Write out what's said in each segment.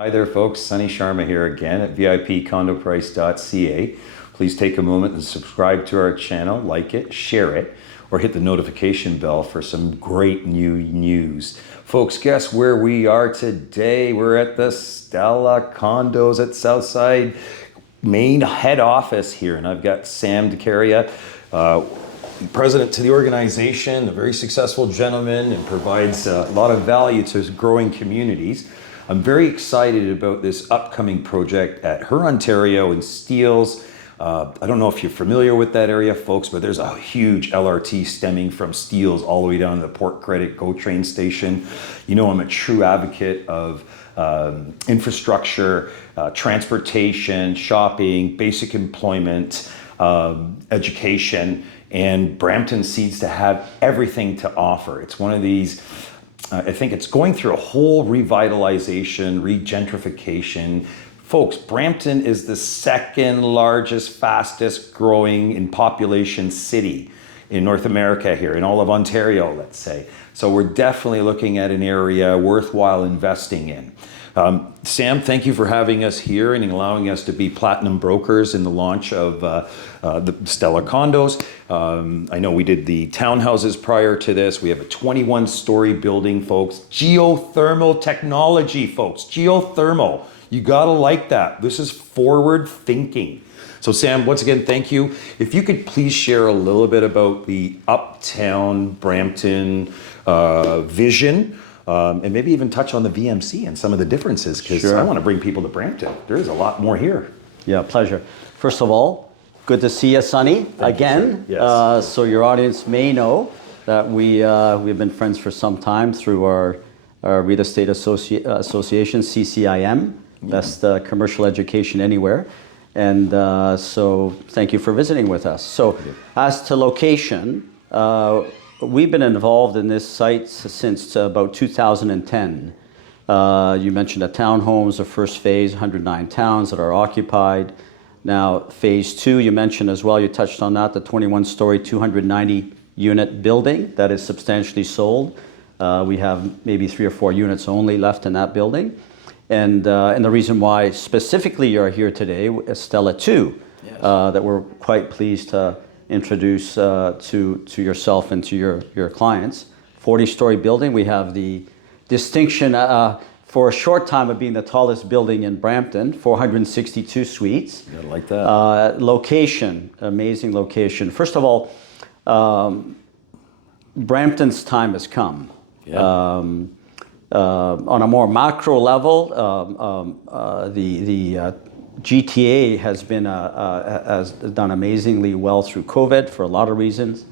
Hi there folks, SunnySharma here again at VIPCondoPrice.ca. Please take a moment and subscribe to our channel, like it, share it, or hit the notification bell for some great new news. Folks, guess where we are today? We're at the Stella Condos at Southside main head office here, and I've got Sam DeCaria, president to the organization, a very successful gentleman, and provides a lot of value to growing communities. I'm very excited about this upcoming project at Hurontario and Steeles. I don't know if you're familiar with that area, folks, but there's a huge LRT stemming from Steeles all the way down to the Port Credit GO train station. You know, I'm a true advocate of infrastructure, transportation, shopping, basic employment, education, and Brampton seems to have everything to offer. It's one of these, I think it's going through a whole revitalization, regentrification. Folks, Brampton is the second largest, fastest growing in population city in North America here, in all of Ontario, let's say. So we're definitely looking at an area worthwhile investing in. Sam, thank you for having us here and allowing us to be platinum brokers in the launch of the Stella Condos. I know we did the townhouses prior to this. We have a 21-story building, folks. Geothermal technology, folks. Geothermal. You gotta like that. This is forward thinking. So Sam, once again, thank you. If you could please share a little bit about the Uptown Brampton vision, and maybe even touch on the VMC and some of the differences, because I want to bring people to Brampton. There is a lot more here. Yeah, pleasure. First of all, good to see you, Sunny, again. You, yes. So your audience may know that we've been friends for some time through our Real Estate Association, CCIM, best commercial education anywhere. And so thank you for visiting with us. So as to location, we've been involved in this site since about 2010. You mentioned the townhomes, the first phase, 109 towns that are occupied. Now, phase two, you mentioned as well, you touched on that, the 21-story, 290-unit building that is substantially sold. We have maybe 3 or 4 units only left in that building. And the reason why specifically you're here today is Stella 2, that we're quite pleased to introduce to yourself and to your clients. 40-story building. We have the distinction for a short time of being the tallest building in Brampton, 462 suites. I like that. Location, amazing location. First of all, Brampton's time has come. Yeah. On a more macro level, the GTA has done amazingly well through COVID for a lot of reasons.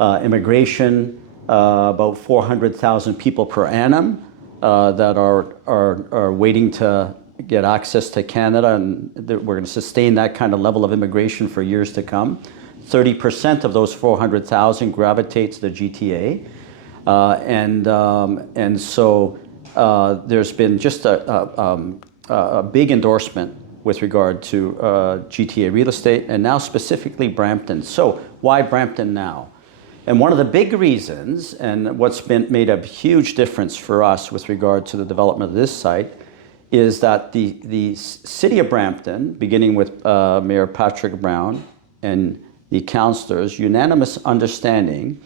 Immigration, about 400,000 people per annum that are waiting to get access to Canada, and we're going to sustain that kind of level of immigration for years to come. 30% of those 400,000 gravitate to the GTA, and so there's been just a big endorsement with regard to GTA real estate, and now specifically Brampton. So why Brampton now? And one of the big reasons, and what's been made a huge difference for us with regard to the development of this site, is that the city of Brampton, beginning with Mayor Patrick Brown and the councillors, unanimous understanding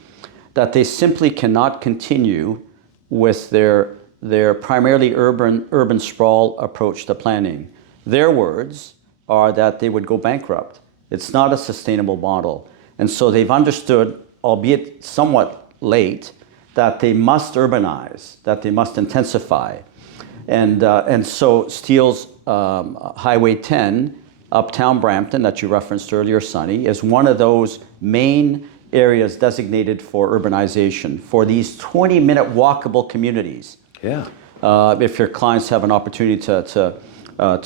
that they simply cannot continue with their primarily urban sprawl approach to planning. Their words are that they would go bankrupt. It's not a sustainable model. And so they've understood, albeit somewhat late, that they must urbanize, that they must intensify. And so Steele's Highway 10, Uptown Brampton, that you referenced earlier, Sunny, is one of those main areas designated for urbanization, for these 20-minute walkable communities. Yeah. If your clients have an opportunity to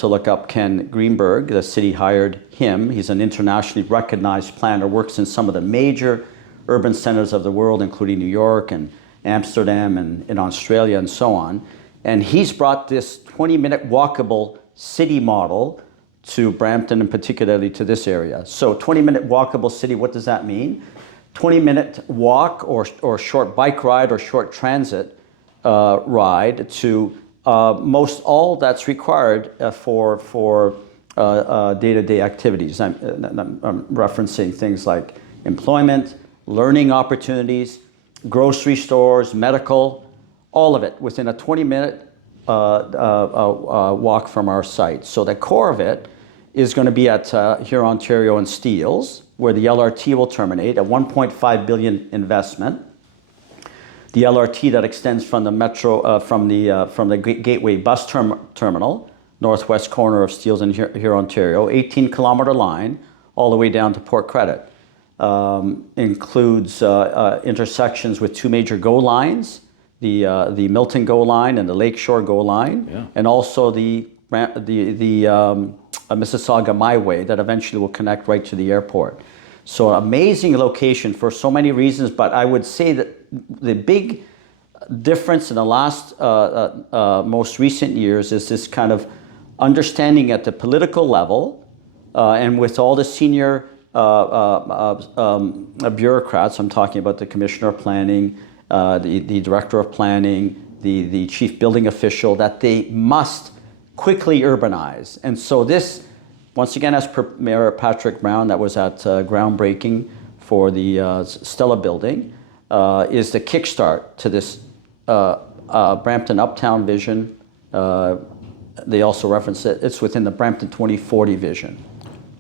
look up Ken Greenberg, the city hired him. He's an internationally recognized planner, works in some of the major urban centers of the world, including New York and Amsterdam and in Australia and so on. And he's brought this 20-minute walkable city model to Brampton and particularly to this area. So 20-minute walkable city, what does that mean? 20-minute walk or short bike ride or short transit ride to most all that's required for day-to-day activities. I'm referencing things like employment, learning opportunities, grocery stores, medical, all of it within a 20-minute walk from our site. So the core of it is going to be at Hurontario and Steeles, where the LRT will terminate, a $1.5 billion investment. The LRT that extends from the metro, from the Gateway bus terminal, northwest corner of Steeles and Hurontario, 18-kilometer line, all the way down to Port Credit. Includes intersections with two major GO lines, the Milton GO line and the Lakeshore GO line, and also the Mississauga My Way that eventually will connect right to the airport. So amazing location for so many reasons, but I would say that the big difference in the last most recent years is this kind of understanding at the political level and with all the senior bureaucrats, I'm talking about the Commissioner of Planning, the Director of Planning, the Chief Building Official, that they must quickly urbanize. And so this, once again, as per Mayor Patrick Brown, that was at groundbreaking for the Stella building, is the kickstart to this Brampton Uptown vision. They also reference it, it's within the Brampton 2040 vision.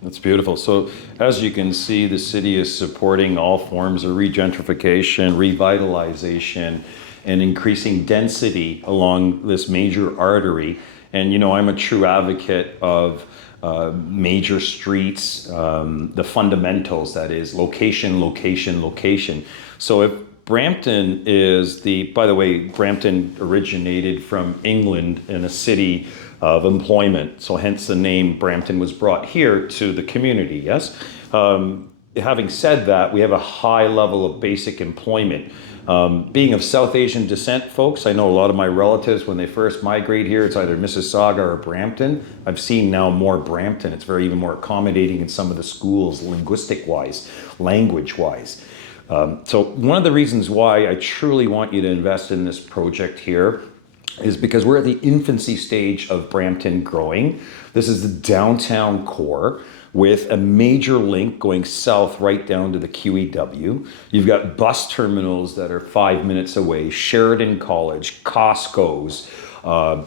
That's beautiful. So as you can see, the city is supporting all forms of regentrification, revitalization, and increasing density along this major artery. And you know, I'm a true advocate of major streets, the fundamentals, that is location, location, location. So if Brampton is by the way, Brampton originated from England in a city of employment. So hence the name Brampton was brought here to the community, yes? Having said that, we have a high level of basic employment. Being of South Asian descent, folks, I know a lot of my relatives, when they first migrate here, it's either Mississauga or Brampton. I've seen now more Brampton. It's even more accommodating in some of the schools, linguistic-wise, language-wise. So one of the reasons why I truly want you to invest in this project here is because we're at the infancy stage of Brampton growing. This is the downtown core with a major link going south right down to the QEW. You've got bus terminals that are 5 minutes away, Sheridan College, Costco's,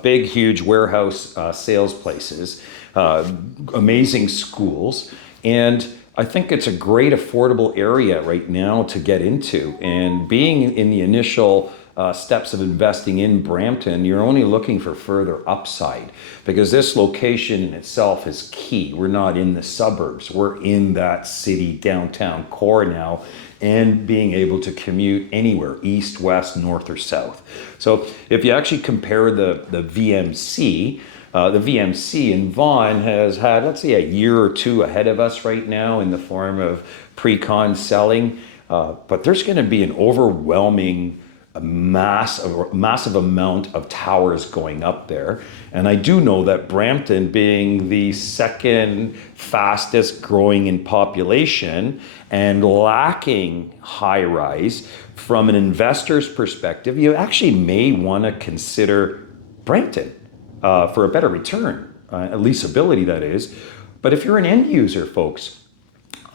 big, huge warehouse sales places, amazing schools. And I think it's a great affordable area right now to get into. And being in the initial steps of investing in Brampton, you're only looking for further upside because this location in itself is key. We're not in the suburbs. We're in that city downtown core now and being able to commute anywhere, east, west, north, or south. So if you actually compare the VMC, the VMC in Vaughan has had, let's say, a year or two ahead of us right now in the form of pre-con selling, but there's going to be an overwhelming massive amount of towers going up there. And I do know that Brampton, being the second fastest growing in population and lacking high rise, from an investor's perspective, you actually may want to consider Brampton for a better return, leasability that is. But if you're an end user, folks,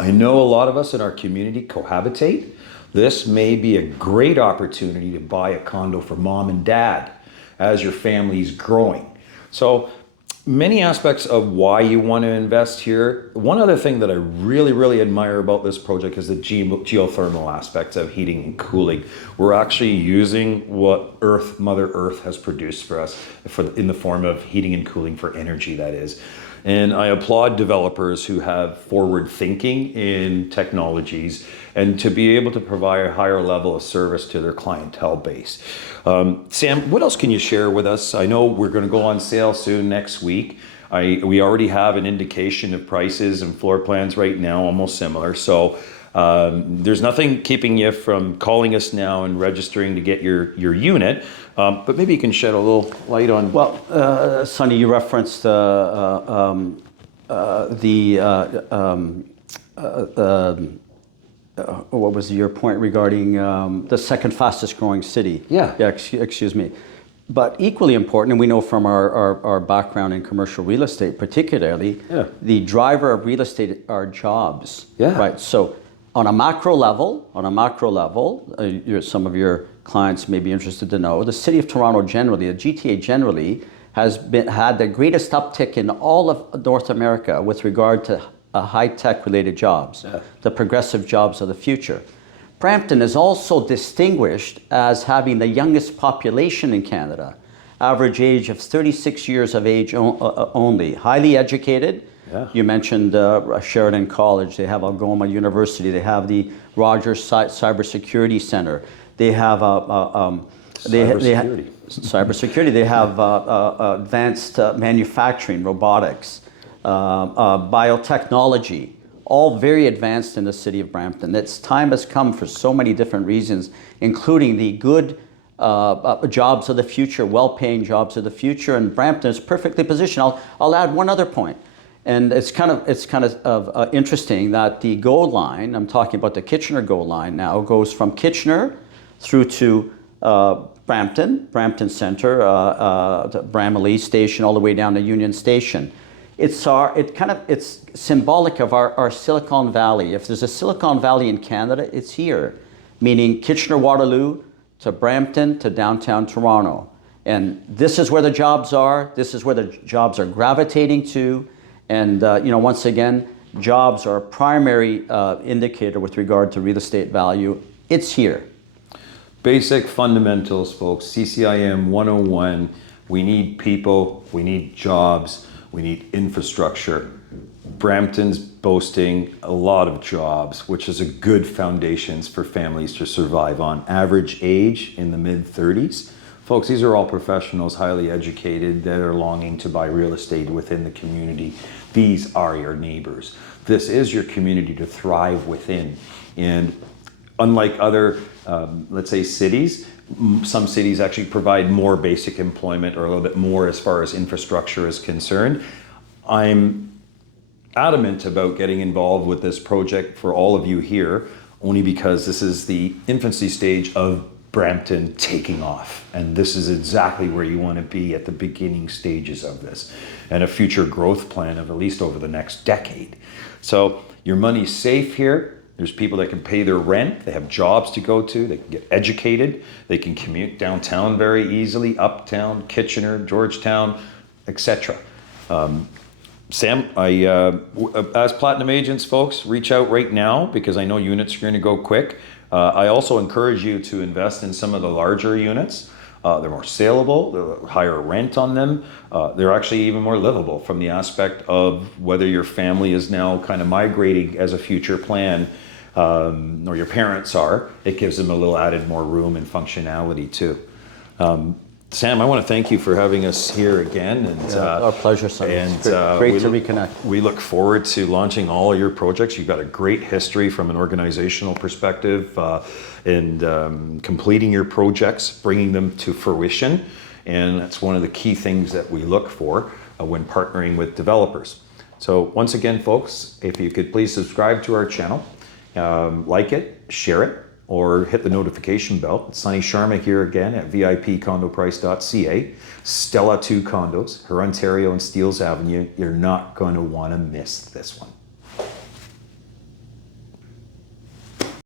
I know a lot of us in our community cohabitate. This may be a great opportunity to buy a condo for mom and dad as your family's growing. So many aspects of why you want to invest here. One other thing that I really, really admire about this project is the geothermal aspects of heating and cooling. We're actually using what Mother Earth has produced for us in the form of heating and cooling for energy, that is. And I applaud developers who have forward thinking in technologies and to be able to provide a higher level of service to their clientele base. Sam, what else can you share with us? I know we're going to go on sale soon next week. We already have an indication of prices and floor plans right now, almost similar. So there's nothing keeping you from calling us now and registering to get your unit. But maybe you can shed a little light on. Well, Sunny, you referenced what was your point regarding the second fastest growing city? Yeah. Excuse me. But equally important, and we know from our background in commercial real estate particularly, Yeah. the driver of real estate are jobs. Yeah. Right. So on a macro level, some of your clients may be interested to know, the city of Toronto generally, the GTA generally, has had the greatest uptick in all of North America with regard to high-tech related jobs, the progressive jobs of the future. Brampton is also distinguished as having the youngest population in Canada, average age of 36 years of age only, highly educated. Yeah. You mentioned Sheridan College, they have Algoma University, they have the Rogers Cybersecurity Center, they have cybersecurity, they have advanced manufacturing, robotics, biotechnology, all very advanced in the city of Brampton. Its time has come for so many different reasons, including the good jobs of the future, well-paying jobs of the future, and Brampton is perfectly positioned. I'll add one other point, and it's kind of interesting that the GO line, I'm talking about the Kitchener GO line now, goes from Kitchener through to Brampton Center, to Bramalea Station, all the way down to Union Station. It's symbolic of our Silicon Valley. If there's a Silicon Valley in Canada, it's here, meaning Kitchener-Waterloo to Brampton to downtown Toronto. And this is where the jobs are. This is where the jobs are gravitating to. And once again, jobs are a primary indicator with regard to real estate value. It's here. Basic fundamentals, folks. CCIM 101. We need people. We need jobs. We need infrastructure. Brampton's boasting a lot of jobs, which is a good foundations for families to survive on. Average age in the mid-30s. Folks, these are all professionals, highly educated, that are longing to buy real estate within the community. These are your neighbors. This is your community to thrive within. And unlike other, let's say, cities, some cities actually provide more basic employment or a little bit more as far as infrastructure is concerned. I'm adamant about getting involved with this project for all of you here, only because this is the infancy stage of Brampton taking off. And this is exactly where you want to be at the beginning stages of this, and a future growth plan of at least over the next decade. So your money's safe here. There's people that can pay their rent, they have jobs to go to, they can get educated, they can commute downtown very easily, Uptown, Kitchener, Georgetown, etc. Sam, as Platinum agents, folks, reach out right now because I know units are going to go quick. I also encourage you to invest in some of the larger units. They're more saleable, they're higher rent on them. They're actually even more livable from the aspect of whether your family is now kind of migrating as a future plan, or your parents are. It gives them a little added more room and functionality too. Sam, I want to thank you for having us here again. And, our pleasure, Sonny. And great to reconnect. We look forward to launching all of your projects. You've got a great history from an organizational perspective in completing your projects, bringing them to fruition. And that's one of the key things that we look for when partnering with developers. So once again, folks, if you could please subscribe to our channel, like it, share it, or hit the notification bell. It's Sunny Sharma here again at VIPcondoprice.ca. Stella 2 Condos, Hurontario and Steeles Avenue. You're not going to want to miss this one.